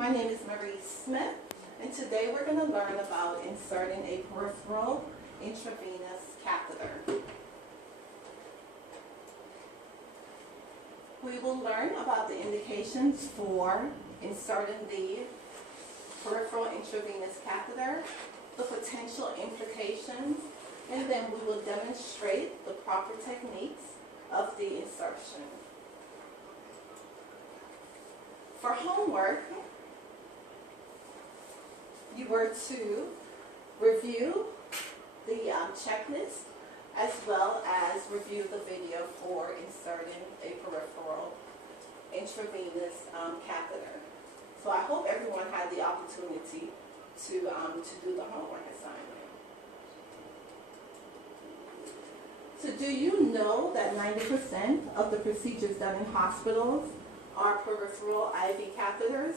My name is Marie Smith, and today we're going to learn about inserting a peripheral intravenous catheter. We will learn about the indications for inserting the peripheral intravenous catheter, the potential implications, and then we will demonstrate the proper techniques of the insertion. For homework, you were to review the checklist as well as review the video for inserting a peripheral intravenous catheter. So I hope everyone had the opportunity to do the homework assignment. So do you know that 90% of the procedures done in hospitals are peripheral IV catheters?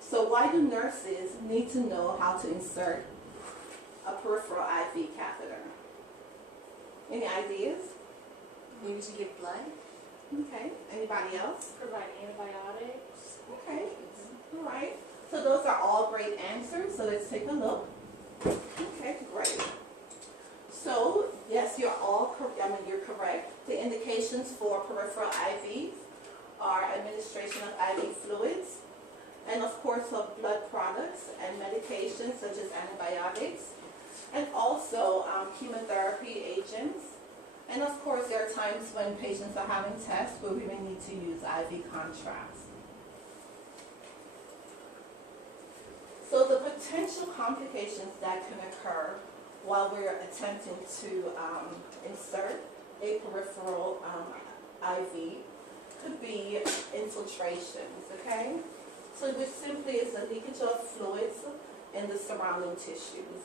So why do nurses need to know how to insert a peripheral IV catheter? Any ideas? Maybe to give blood. Okay. Anybody else? Provide antibiotics. Okay. All right. So those are all great answers. So let's take a look. Okay, great. So yes, you're you're correct. The indications for peripheral IVs are administration of IV fluids, and of course of blood products and medications such as antibiotics, and also chemotherapy agents. And of course there are times when patients are having tests where we may need to use IV contrast. So the potential complications that can occur while we're attempting to insert a peripheral IV could be infiltrations, okay? So which simply is a leakage of fluids in the surrounding tissues.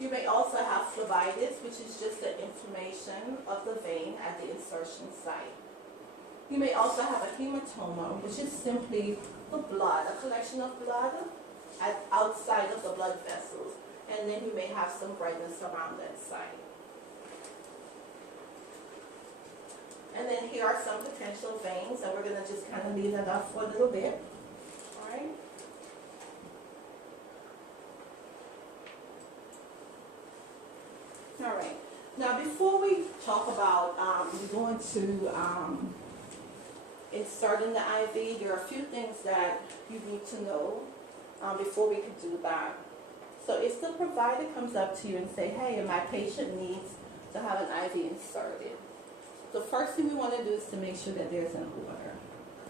You may also have phlebitis, which is just the inflammation of the vein at the insertion site. You may also have a hematoma, which is simply the blood, a collection of blood outside of the blood vessels. And then you may have some redness around that site. And then here are some potential veins, and we're going to just kind of leave that up for a little bit. All right. All right. Now, before we talk about going to inserting the IV, there are a few things that you need to know before we can do that. So if the provider comes up to you and say, hey, my patient needs to have an IV inserted, the first thing we want to do is to make sure that there's an order,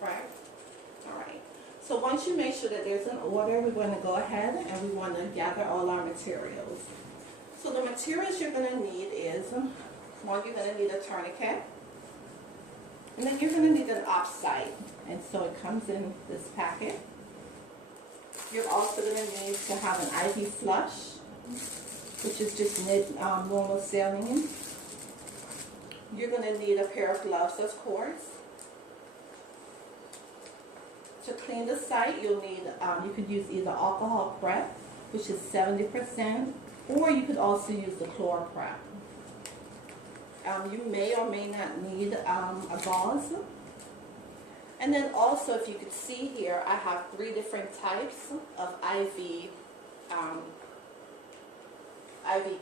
correct? All right. So once you make sure that there's an order, we're going to go ahead and we want to gather all our materials. So the materials you're going to need is, one, you're going to need a tourniquet, and then you're going to need an opsite, and so it comes in this packet. You're also going to need to have an IV flush, which is just normal saline. You're going to need a pair of gloves, of course. To clean the site, you'll need, you could use either alcohol prep, which is 70%, or you could also use the chlor prep. You may or may not need a gauze. And then also, if you could see here, I have 3 different types of IV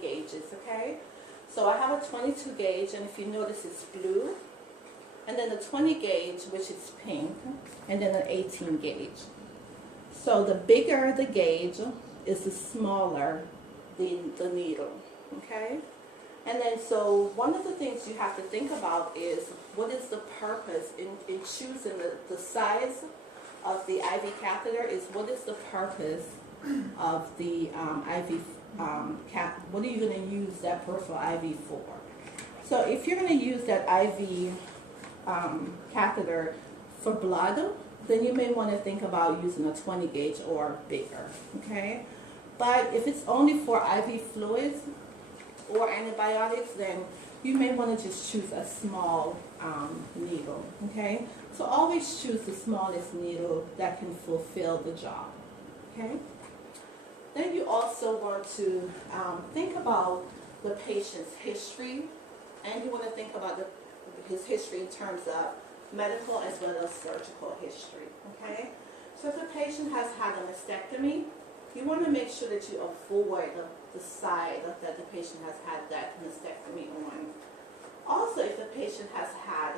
gauges, okay? So I have a 22 gauge, and if you notice it's blue, and then the 20 gauge, which is pink, and then an 18 gauge. So the bigger the gauge is the smaller the needle, okay? And then so one of the things you have to think about is what is the purpose in choosing the size of the IV catheter is what is the purpose of the IV what are you going to use that peripheral IV for? So if you're going to use that IV catheter for blood, then you may want to think about using a 20 gauge or bigger, okay? But if it's only for IV fluids or antibiotics, then you may want to just choose a small needle, okay? So always choose the smallest needle that can fulfill the job, okay? Then you also want to think about the patient's history, and you want to think about his history in terms of medical as well as surgical history, okay? So if the patient has had a mastectomy, you want to make sure that you avoid the side that the patient has had that mastectomy on. Also, if the patient has had,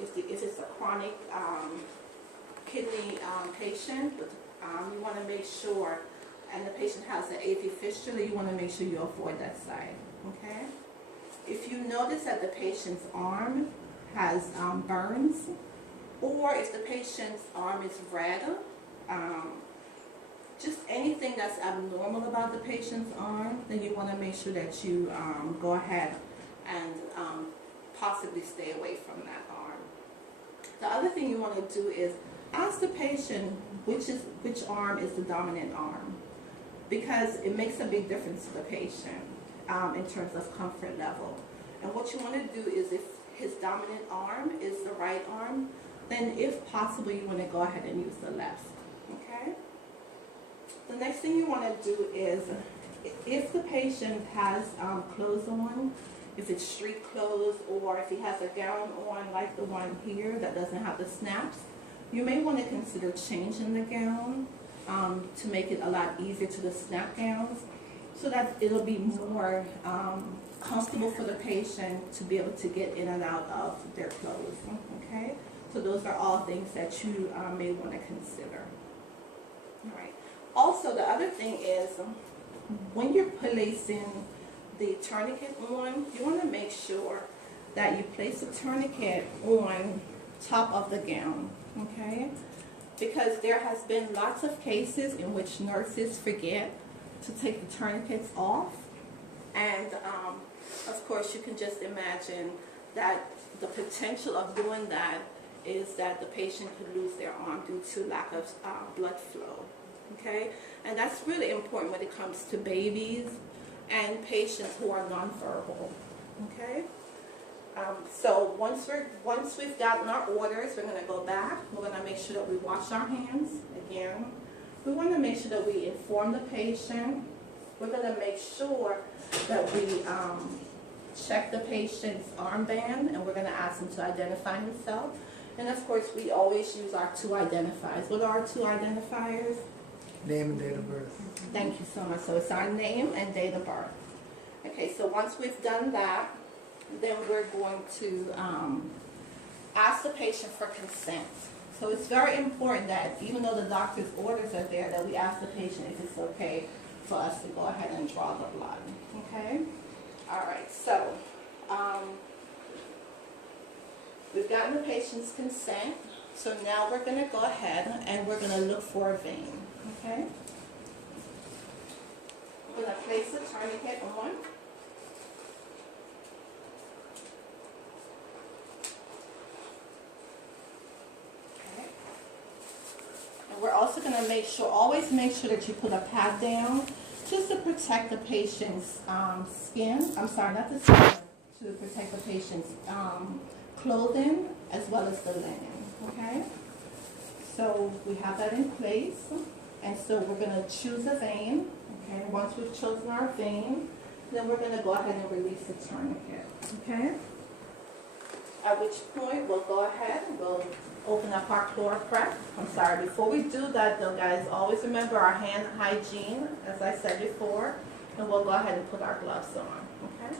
if it's a chronic kidney patient, you want to make sure, and the patient has an AV fistula, you want to make sure you avoid that side, okay? If you notice that the patient's arm has burns, or if the patient's arm is red, just anything that's abnormal about the patient's arm, then you want to make sure that you go ahead and possibly stay away from that arm. The other thing you want to do is ask the patient which arm is the dominant arm, because it makes a big difference to the patient in terms of comfort level. And what you want to do is, if his dominant arm is the right arm, then if possible you want to go ahead and use the left, okay? The next thing you want to do is, if the patient has clothes on, if it's street clothes, or if he has a gown on like the one here that doesn't have the snaps, you may want to consider changing the gown to make it a lot easier to the snap gowns, so that it'll be more comfortable for the patient to be able to get in and out of their clothes, okay? So those are all things that you may want to consider. All right. Also, the other thing is, when you're placing the tourniquet on, you want to make sure that you place the tourniquet on top of the gown, okay? Because there has been lots of cases in which nurses forget to take the tourniquets off, and of course you can just imagine that the potential of doing that is that the patient could lose their arm due to lack of blood flow, okay? And that's really important when it comes to babies and patients who are nonverbal, okay? So once we've gotten our orders, we're going to go back. We're going to make sure that we wash our hands again. We want to make sure that we inform the patient. We're going to make sure that we check the patient's armband, and we're going to ask him to identify himself. And of course, we always use our two identifiers. What are our two identifiers? Name and date of birth. Thank you so much. So it's our name and date of birth. Okay, so once we've done that, then we're going to ask the patient for consent. So it's very important that even though the doctor's orders are there, that we ask the patient if it's okay for us to go ahead and draw the blood. Okay? All right, so we've gotten the patient's consent. So now we're going to go ahead and we're going to look for a vein. Okay? We're going to place the tourniquet on. We're also going to make sure, always make sure that you put a pad down just to protect the patient's skin. I'm sorry, not the skin, to protect the patient's clothing as well as the linen. Okay? So we have that in place. And so we're going to choose a vein. Okay? Once we've chosen our vein, then we're going to go ahead and release the tourniquet. Okay? At which point we'll go ahead and we'll open up our ChloroPrep. I'm sorry, before we do that though, guys, always remember our hand hygiene, as I said before, and we'll go ahead and put our gloves on, okay?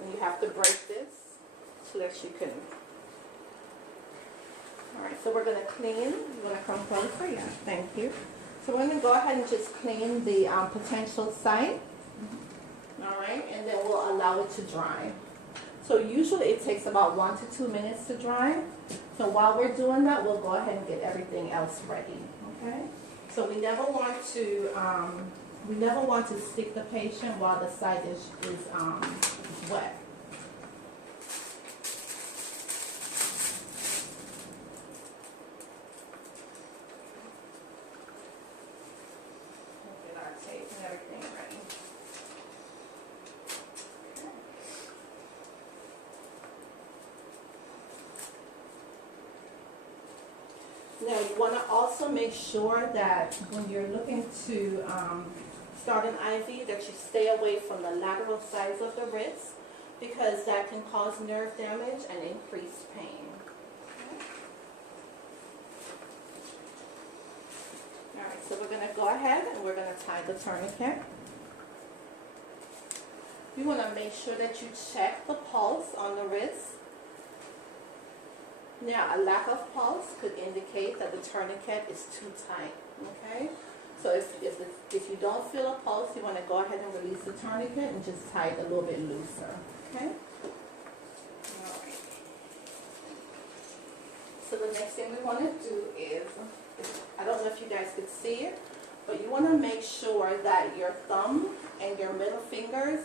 And you have to break this so that you can. All right, so we're going to clean. You're going to come closer. Yeah, thank you. So we're going to go ahead and just clean the potential site. All right, and then we'll allow it to dry. So usually it takes about 1 to 2 minutes to dry. So while we're doing that, we'll go ahead and get everything else ready. Okay. So we never want to stick the patient while the site is wet. Get our tape and everything ready. Now, you want to also make sure that when you're looking to start an IV, that you stay away from the lateral sides of the wrist, because that can cause nerve damage and increase pain. All right, so we're going to go ahead and we're going to tie the tourniquet. You want to make sure that you check the pulse on the wrist. Now, a lack of pulse could indicate that the tourniquet is too tight, okay? So if you don't feel a pulse, you want to go ahead and release the tourniquet and just tie it a little bit looser, okay? All right. So the next thing we want to do is, I don't know if you guys could see it, but you want to make sure that your thumb and your middle fingers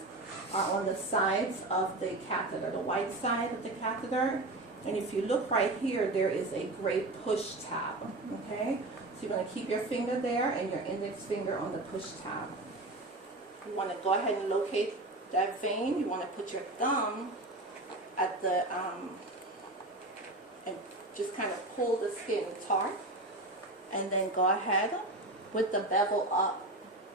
are on the sides of the catheter, the white side of the catheter. And if you look right here, there is a gray push tab, okay? So you're going to keep your finger there and your index finger on the push tab. You want to go ahead and locate that vein. You want to put your thumb at the, and just kind of pull the skin taut. And then go ahead with the bevel up.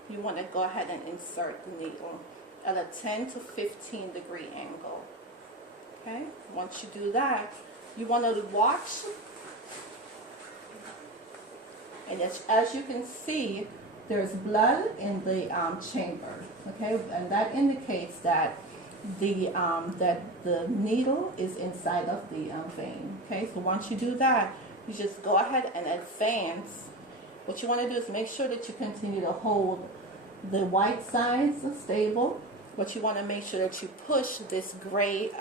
You want to go ahead and insert the needle at a 10 to 15 degree angle. Okay, once you do that, you want to watch, and as you can see, there's blood in the chamber. Okay, and that indicates that the needle is inside of the vein. Okay, so once you do that, you just go ahead and advance. What you want to do is make sure that you continue to hold the white sides stable. What you want to make sure that you push this gray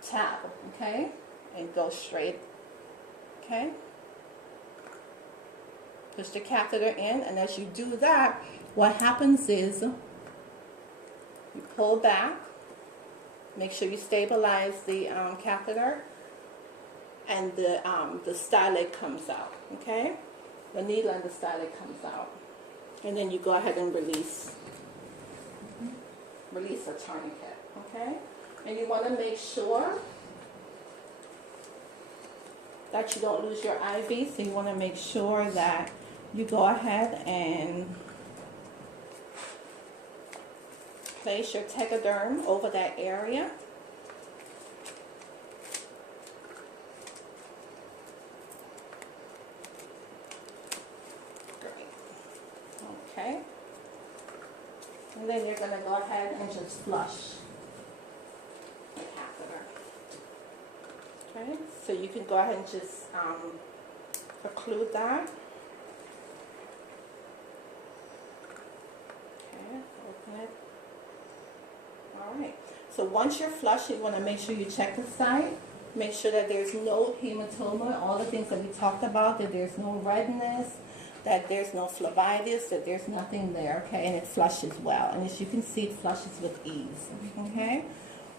tab, okay, and go straight, okay. Push the catheter in, and as you do that, what happens is you pull back, make sure you stabilize the catheter, and the stylet comes out, okay. The needle and the stylet comes out, and then you go ahead and release the tourniquet, okay. And you want to make sure that you don't lose your IV, so you want to make sure that you go ahead and place your tegaderm over that area. Great. Okay. And then you're going to go ahead and just flush the catheter. Okay, so you can go ahead and just occlude that. Okay, open it. Alright, so once you're flushed, you want to make sure you check the site. Make sure that there's no hematoma, all the things that we talked about, that there's no redness, that there's no phlebitis, that there's nothing there, okay, and it flushes well. And as you can see, it flushes with ease, okay?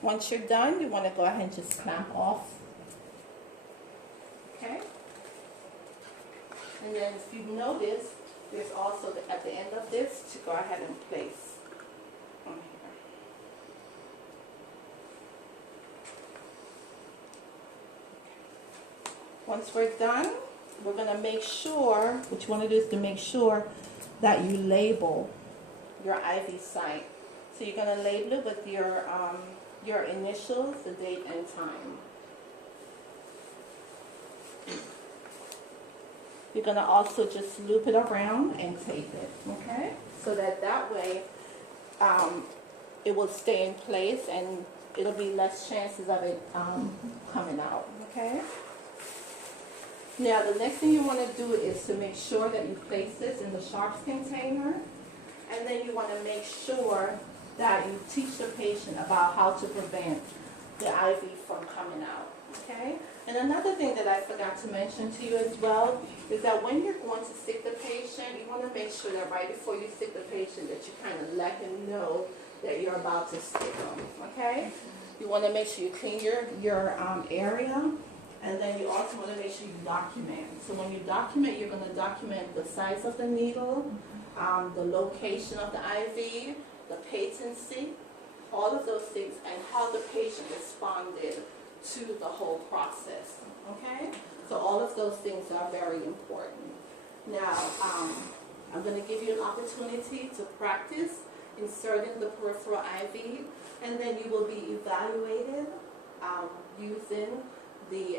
Once you're done, you want to go ahead and just clamp off, okay? And then if you notice, there's also, at the end of this, to go ahead and place on here. Once we're done, we're going to make sure, what you want to do is to make sure that you label your IV site. So you're going to label it with your initials, the date and time. You're going to also just loop it around and tape it, okay? So that way it will stay in place and it'll be less chances of it coming out, okay? Now, the next thing you want to do is to make sure that you place this in the sharps container, and then you want to make sure that you teach the patient about how to prevent the IV from coming out, okay? And another thing that I forgot to mention to you as well is that when you're going to stick the patient, you want to make sure that right before you stick the patient that you kind of let him know that you're about to stick him, okay? You want to make sure you clean your area. And then you also want to make sure you document. So when you document, you're going to document the size of the needle, the location of the IV, the patency, all of those things, and how the patient responded to the whole process, okay? So all of those things are very important. Now, I'm going to give you an opportunity to practice inserting the peripheral IV, and then you will be evaluated using the